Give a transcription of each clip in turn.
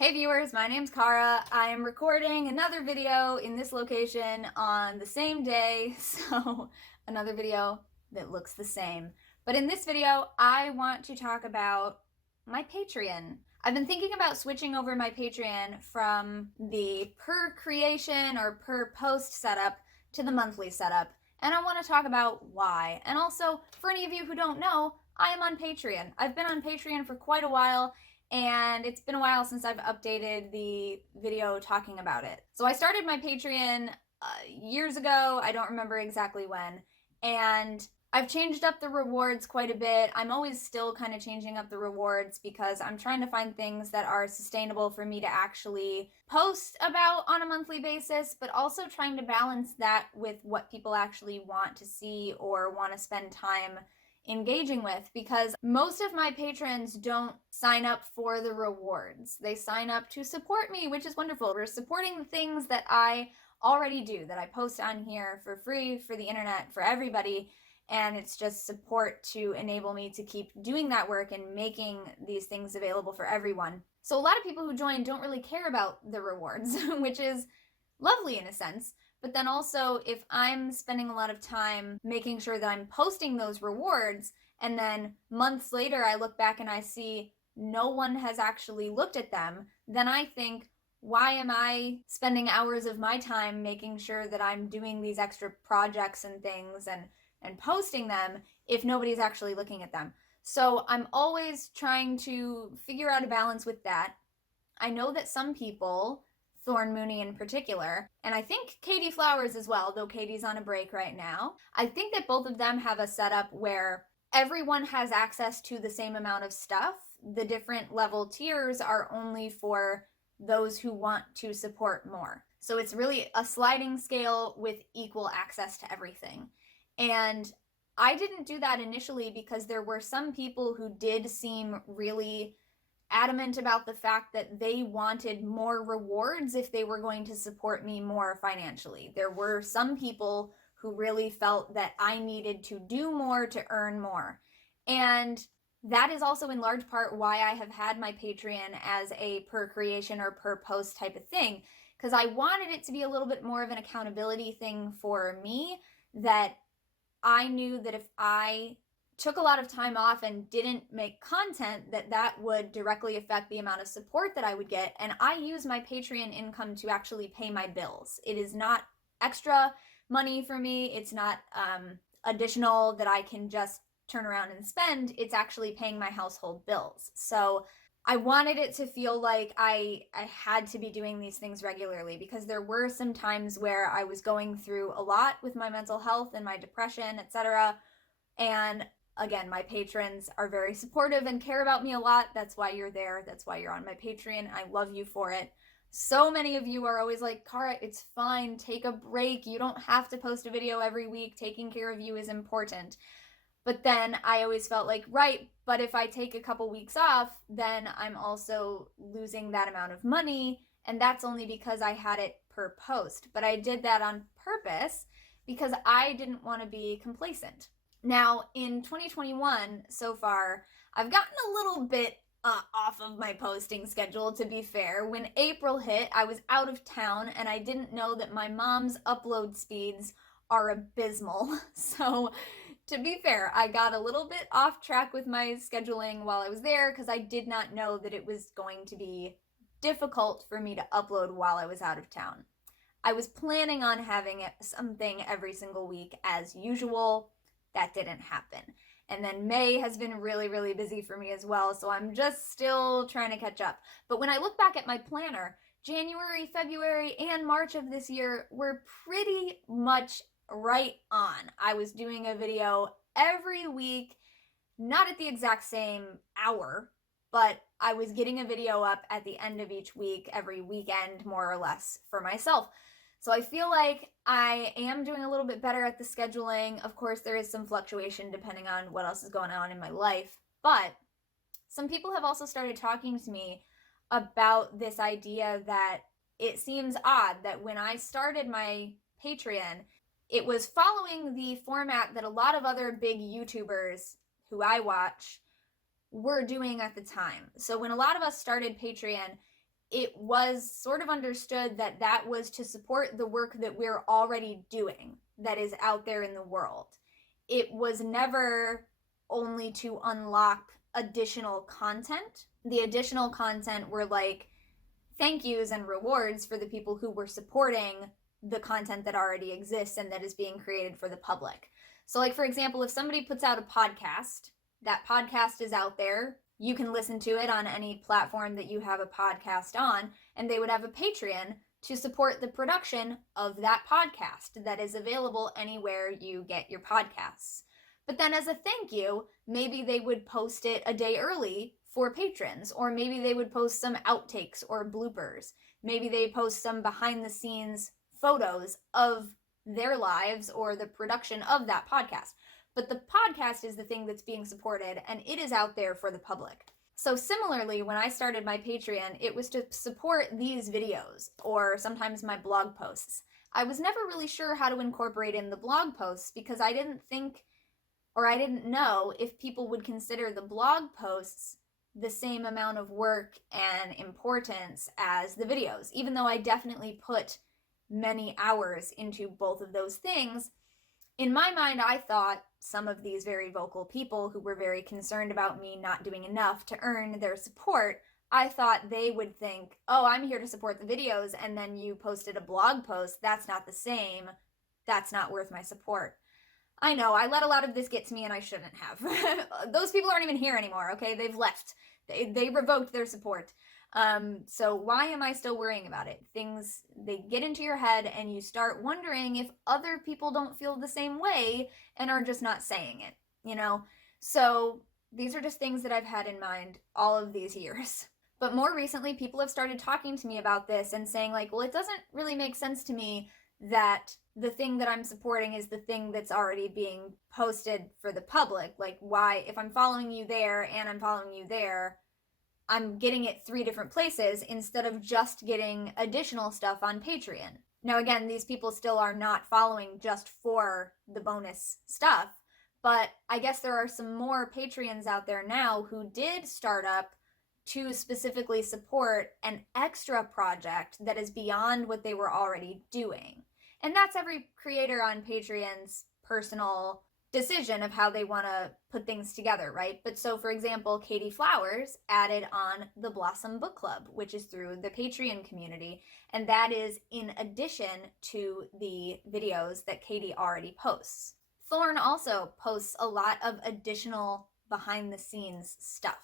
Hey viewers, my name's Kara. I am recording another video in this location on the same day, so another video that looks the same. But in this video, I want to talk about my Patreon. I've been thinking about switching over my Patreon from the per creation or per post setup to the monthly setup, and I want to talk about why. And also, for any of you who don't know, I am on Patreon. I've been on Patreon for quite a while, and it's been a while since I've updated the video talking about it. So I started my Patreon years ago, I don't remember exactly when, and I've changed up the rewards quite a bit. I'm always still kind of changing up the rewards because I'm trying to find things that are sustainable for me to actually post about on a monthly basis, but also trying to balance that with what people actually want to see or want to spend time engaging with, because most of my patrons don't sign up for the rewards. They sign up to support me, which is wonderful. We're supporting the things that I already do, that I post on here for free, for the internet, for everybody. And it's just support to enable me to keep doing that work and making these things available for everyone. So a lot of people who join don't really care about the rewards, which is lovely in a sense. But then also, if I'm spending a lot of time making sure that I'm posting those rewards, and then months later I look back and I see no one has actually looked at them, then I think, why am I spending hours of my time making sure that I'm doing these extra projects and things and posting them if nobody's actually looking at them? So I'm always trying to figure out a balance with that. I know that some people, Thorn Mooney in particular, and I think Katie Flowers as well, though Katie's on a break right now, I think that both of them have a setup where everyone has access to the same amount of stuff. The different level tiers are only for those who want to support more. So it's really a sliding scale with equal access to everything. And I didn't do that initially because there were some people who did seem really adamant about the fact that they wanted more rewards if they were going to support me more financially. There were some people who really felt that I needed to do more to earn more. And that is also in large part why I have had my Patreon as a per creation or per post type of thing, because I wanted it to be a little bit more of an accountability thing for me, that I knew that if I took a lot of time off and didn't make content, that would directly affect the amount of support that I would get. And I use my Patreon income to actually pay my bills. It is not extra money for me. It's not additional that I can just turn around and spend. It's actually paying my household bills. So I wanted it to feel like I had to be doing these things regularly, because there were some times where I was going through a lot with my mental health and my depression, etc. And again, my patrons are very supportive and care about me a lot. That's why you're there. That's why you're on my Patreon. I love you for it. So many of you are always like, Kara, it's fine. Take a break. You don't have to post a video every week. Taking care of you is important. But then I always felt like, right, but if I take a couple weeks off, then I'm also losing that amount of money. And that's only because I had it per post. But I did that on purpose because I didn't want to be complacent. Now, in 2021, so far, I've gotten a little bit off of my posting schedule, to be fair. When April hit, I was out of town and I didn't know that my mom's upload speeds are abysmal. So, to be fair, I got a little bit off track with my scheduling while I was there because I did not know that it was going to be difficult for me to upload while I was out of town. I was planning on having something every single week as usual. That didn't happen. And then May has been really, really busy for me as well, so I'm just still trying to catch up. But when I look back at my planner, January, February, and March of this year were pretty much right on. I was doing a video every week, not at the exact same hour, but I was getting a video up at the end of each week, every weekend, more or less, for myself. So I feel like I am doing a little bit better at the scheduling. Of course, there is some fluctuation depending on what else is going on in my life. But some people have also started talking to me about this idea that it seems odd that when I started my Patreon, it was following the format that a lot of other big YouTubers who I watch were doing at the time. So when a lot of us started Patreon, it was sort of understood that that was to support the work that we're already doing that is out there in the world. It was never only to unlock additional content. The additional content were like thank yous and rewards for the people who were supporting the content that already exists and that is being created for the public. So, like, for example, if somebody puts out a podcast, that podcast is out there. You can listen to it on any platform that you have a podcast on, and they would have a Patreon to support the production of that podcast that is available anywhere you get your podcasts. But then as a thank you, maybe they would post it a day early for patrons, or maybe they would post some outtakes or bloopers. Maybe they post some behind the scenes photos of their lives or the production of that podcast. But the podcast is the thing that's being supported, and it is out there for the public. So similarly, when I started my Patreon, it was to support these videos or sometimes my blog posts. I was never really sure how to incorporate in the blog posts because I didn't think, or I didn't know if people would consider the blog posts the same amount of work and importance as the videos. Even though I definitely put many hours into both of those things, in my mind, I thought some of these very vocal people who were very concerned about me not doing enough to earn their support, I thought they would think, oh, I'm here to support the videos, and then you posted a blog post. That's not the same. That's not worth my support. I know, I let a lot of this get to me and I shouldn't have. Those people aren't even here anymore, okay? They've left. They revoked their support. So why am I still worrying about it? Things, they get into your head and you start wondering if other people don't feel the same way and are just not saying it, you know? So these are just things that I've had in mind all of these years. But more recently, people have started talking to me about this and saying like, well, it doesn't really make sense to me that the thing that I'm supporting is the thing that's already being posted for the public. Like, why, if I'm following you there and I'm following you there, I'm getting it 3 different places instead of just getting additional stuff on Patreon. Now, again, these people still are not following just for the bonus stuff, but I guess there are some more Patreons out there now who did start up to specifically support an extra project that is beyond what they were already doing. And that's every creator on Patreon's personal decision of how they want to put things together, right? But so, for example, Katie Flowers added on the Blossom Book Club, which is through the Patreon community, and that is in addition to the videos that Katie already posts. Thorn also posts a lot of additional behind-the-scenes stuff.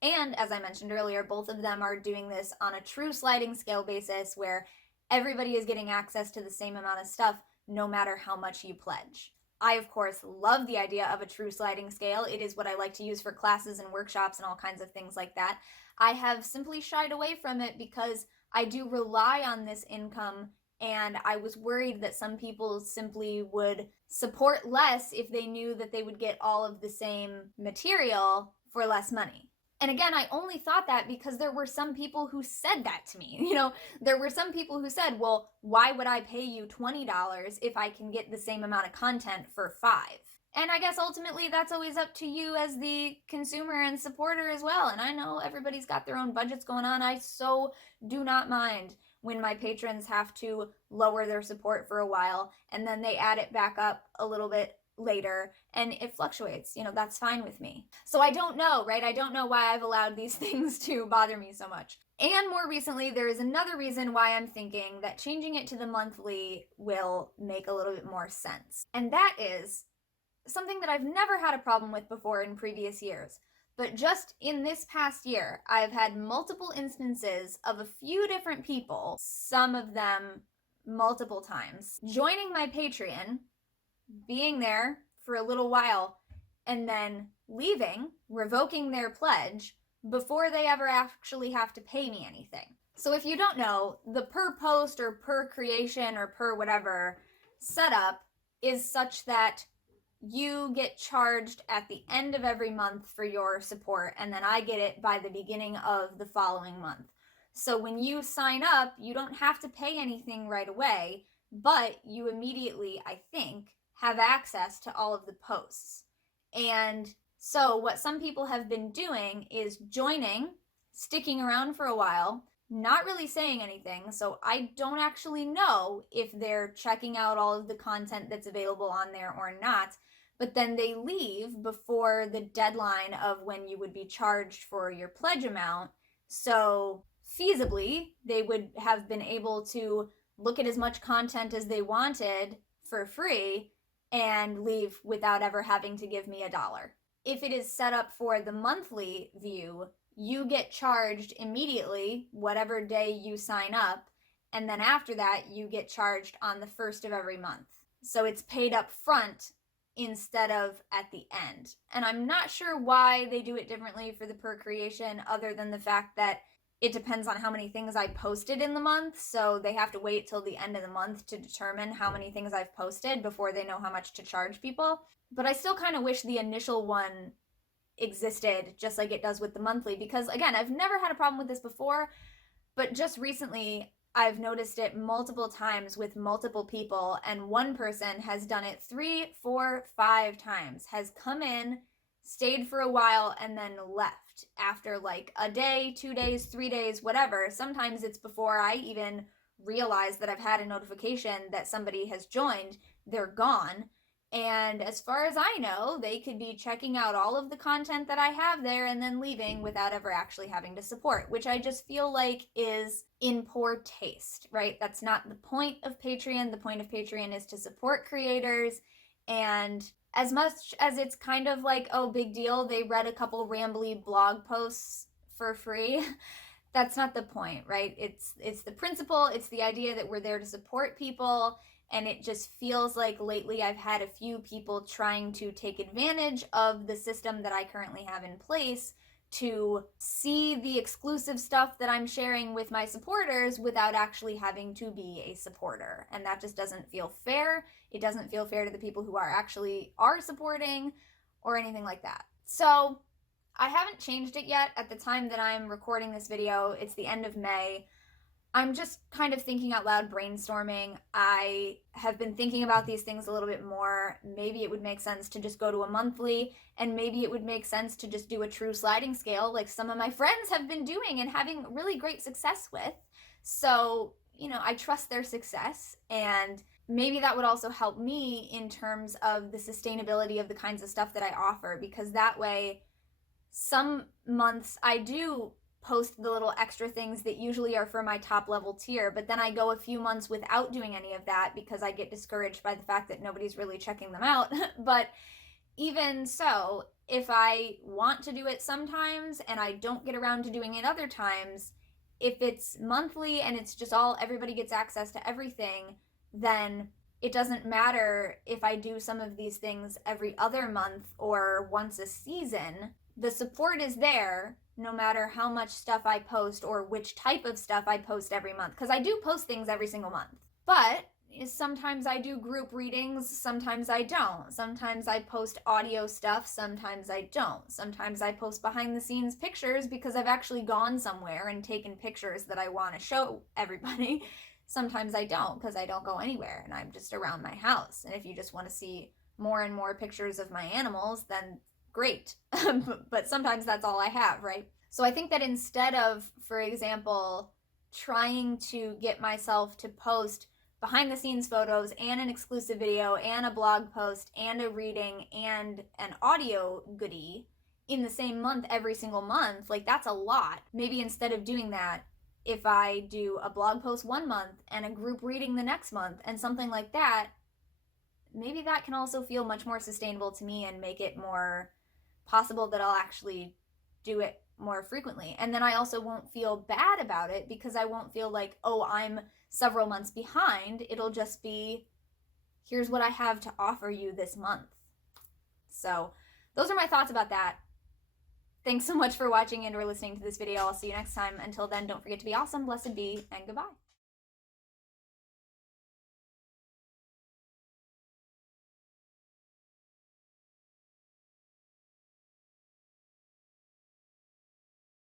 And as I mentioned earlier, both of them are doing this on a true sliding scale basis where everybody is getting access to the same amount of stuff no matter how much you pledge. I, of course, love the idea of a true sliding scale. It is what I like to use for classes and workshops and all kinds of things like that. I have simply shied away from it because I do rely on this income, and I was worried that some people simply would support less if they knew that they would get all of the same material for less money. And again, I only thought that because there were some people who said that to me. You know, there were some people who said, well, why would I pay you $20 if I can get the same amount of content for $5? And I guess ultimately that's always up to you as the consumer and supporter as well. And I know everybody's got their own budgets going on. I so do not mind when my patrons have to lower their support for a while and then they add it back up a little bit later and it fluctuates. You know, that's fine with me. So I don't know, right? I don't know why I've allowed these things to bother me so much. And more recently, there is another reason why I'm thinking that changing it to the monthly will make a little bit more sense. And that is something that I've never had a problem with before in previous years. But just in this past year, I've had multiple instances of a few different people, some of them multiple times, joining my Patreon, being there for a little while, and then leaving, revoking their pledge, before they ever actually have to pay me anything. So if you don't know, the per post or per creation or per whatever setup is such that you get charged at the end of every month for your support, and then I get it by the beginning of the following month. So when you sign up, you don't have to pay anything right away, but you immediately, I think, have access to all of the posts. And so what some people have been doing is joining, sticking around for a while, not really saying anything, so I don't actually know if they're checking out all of the content that's available on there or not. But then they leave before the deadline of when you would be charged for your pledge amount. So feasibly, they would have been able to look at as much content as they wanted for free and leave without ever having to give me $1. If it is set up for the monthly view, you get charged immediately, whatever day you sign up, and then after that, you get charged on the first of every month. So it's paid up front instead of at the end. And I'm not sure why they do it differently for the per creation, other than the fact that it depends on how many things I posted in the month. So they have to wait till the end of the month to determine how many things I've posted before they know how much to charge people. But I still kind of wish the initial one existed just like it does with the monthly, because again, I've never had a problem with this before, but just recently I've noticed it multiple times with multiple people, and one person has done it 3, 4, 5 times, has come in, stayed for a while, and then left after like a day, 2 days, 3 days, whatever. Sometimes it's before I even realize that I've had a notification that somebody has joined, they're gone. And as far as I know, they could be checking out all of the content that I have there and then leaving without ever actually having to support, which I just feel like is in poor taste, right? That's not the point of Patreon. The point of Patreon is to support creators. And as much as it's kind of like, oh, big deal, they read a couple rambly blog posts for free, that's not the point, right? It's the principle. It's the idea that we're there to support people. And it just feels like lately I've had a few people trying to take advantage of the system that I currently have in place to see the exclusive stuff that I'm sharing with my supporters without actually having to be a supporter. And that just doesn't feel fair. It doesn't feel fair to the people who are supporting or anything like that. So I haven't changed it yet at the time that I'm recording this video. It's the end of May. I'm just kind of thinking out loud, brainstorming. I have been thinking about these things a little bit more. Maybe it would make sense to just go to a monthly, and maybe it would make sense to just do a true sliding scale like some of my friends have been doing and having really great success with. So, I trust their success, and maybe that would also help me in terms of the sustainability of the kinds of stuff that I offer, because that way, some months I do post the little extra things that usually are for my top level tier, but then I go a few months without doing any of that because I get discouraged by the fact that nobody's really checking them out. But even so, if I want to do it sometimes and I don't get around to doing it other times, if it's monthly and it's just everybody gets access to everything, then it doesn't matter if I do some of these things every other month or once a season. The support is there no matter how much stuff I post or which type of stuff I post every month, because I do post things every single month. But sometimes I do group readings, sometimes I don't. Sometimes I post audio stuff, sometimes I don't. Sometimes I post behind the scenes pictures because I've actually gone somewhere and taken pictures that I want to show everybody. Sometimes I don't, because I don't go anywhere and I'm just around my house. And if you just want to see more and more pictures of my animals, then great. But sometimes that's all I have, right? So I think that instead of, for example, trying to get myself to post behind the scenes photos and an exclusive video and a blog post and a reading and an audio goodie in the same month every single month, like that's a lot. Maybe instead of doing that, if I do a blog post one month and a group reading the next month and something like that, maybe that can also feel much more sustainable to me and make it more possible that I'll actually do it more frequently. And then I also won't feel bad about it because I won't feel like, oh, I'm several months behind. It'll just be, here's what I have to offer you this month. So those are my thoughts about that. Thanks so much for watching and or listening to this video. I'll see you next time. Until then, don't forget to be awesome, blessed be, and goodbye.